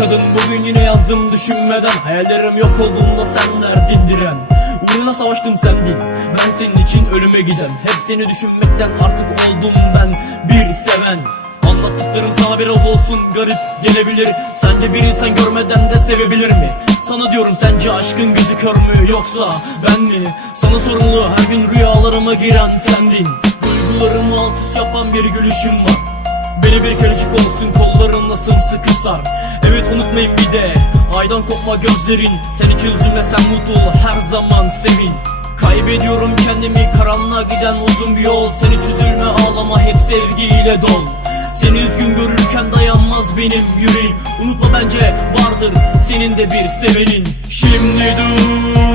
kadın. Bugün yine yazdım düşünmeden. Hayallerim yok olduğunda sen derdin diren. Uğruna savaştım sendin Ben senin için ölüme giden. Hep seni düşünmekten artık oldum ben Bir seven. Anlattıklarım sana biraz olsun garip gelebilir. Sence bir insan görmeden de sevebilir mi? Sana diyorum sence aşkın gözü kör mü yoksa ben mi? Sana sorumlu her gün rüyalarıma giren sendin. Duygularımı alt üst yapan bir gülüşüm var. Beni bir kerecik olsun kollarımla sımsıkı sar. Evet unutmayın bir de Aydan kopma gözlerin. Sen hiç üzülme sen mutlu ol her zaman sevin. Kaybediyorum kendimi karanlığa giden uzun bir yol. Sen hiç üzülme ağlama hep sevgiyle dol. Seni üzgün görürken dayanmaz benim yüreğim. Unutma bence vardır senin de bir sevenin. Şimdi dur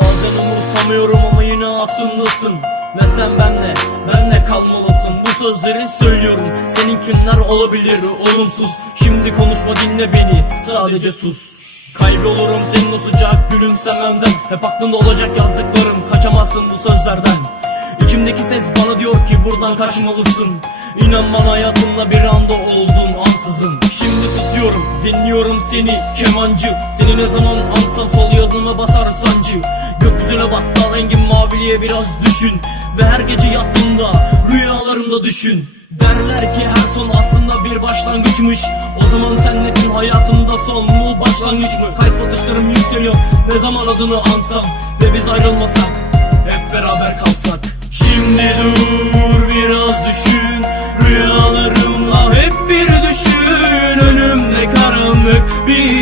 Bazen umursamıyorum ama yine aklımdasın. Ve sen benle, benle kalmalısın. Bu sözleri söylüyorum. Seninkiler olabilir olumsuz. Şimdi konuşma dinle beni. Sadece sus. Kaybolurum senin o sıcak gülümsememden Hep aklında olacak yazdıklarım. Kaçamazsın bu sözlerden. İçimdeki ses bana diyor ki buradan kaçmalısın İnan bana hayatımda bir anda oldun ansızın. Şimdi susuyorum dinliyorum seni kemancı. Seni ne zaman ansam sol yanıma basar sancı. Gökyüzüne bak dal engin maviliğe biraz düşün. Ve her gece yattığında rüyalarımda düşün. Derler ki her son aslında bir başlangıçmış. O zaman sen nesin hayatımda son mu başlangıç mı? Kalp atışlarım yükseliyor. Ne zaman adını ansam Ve biz ayrılmasak be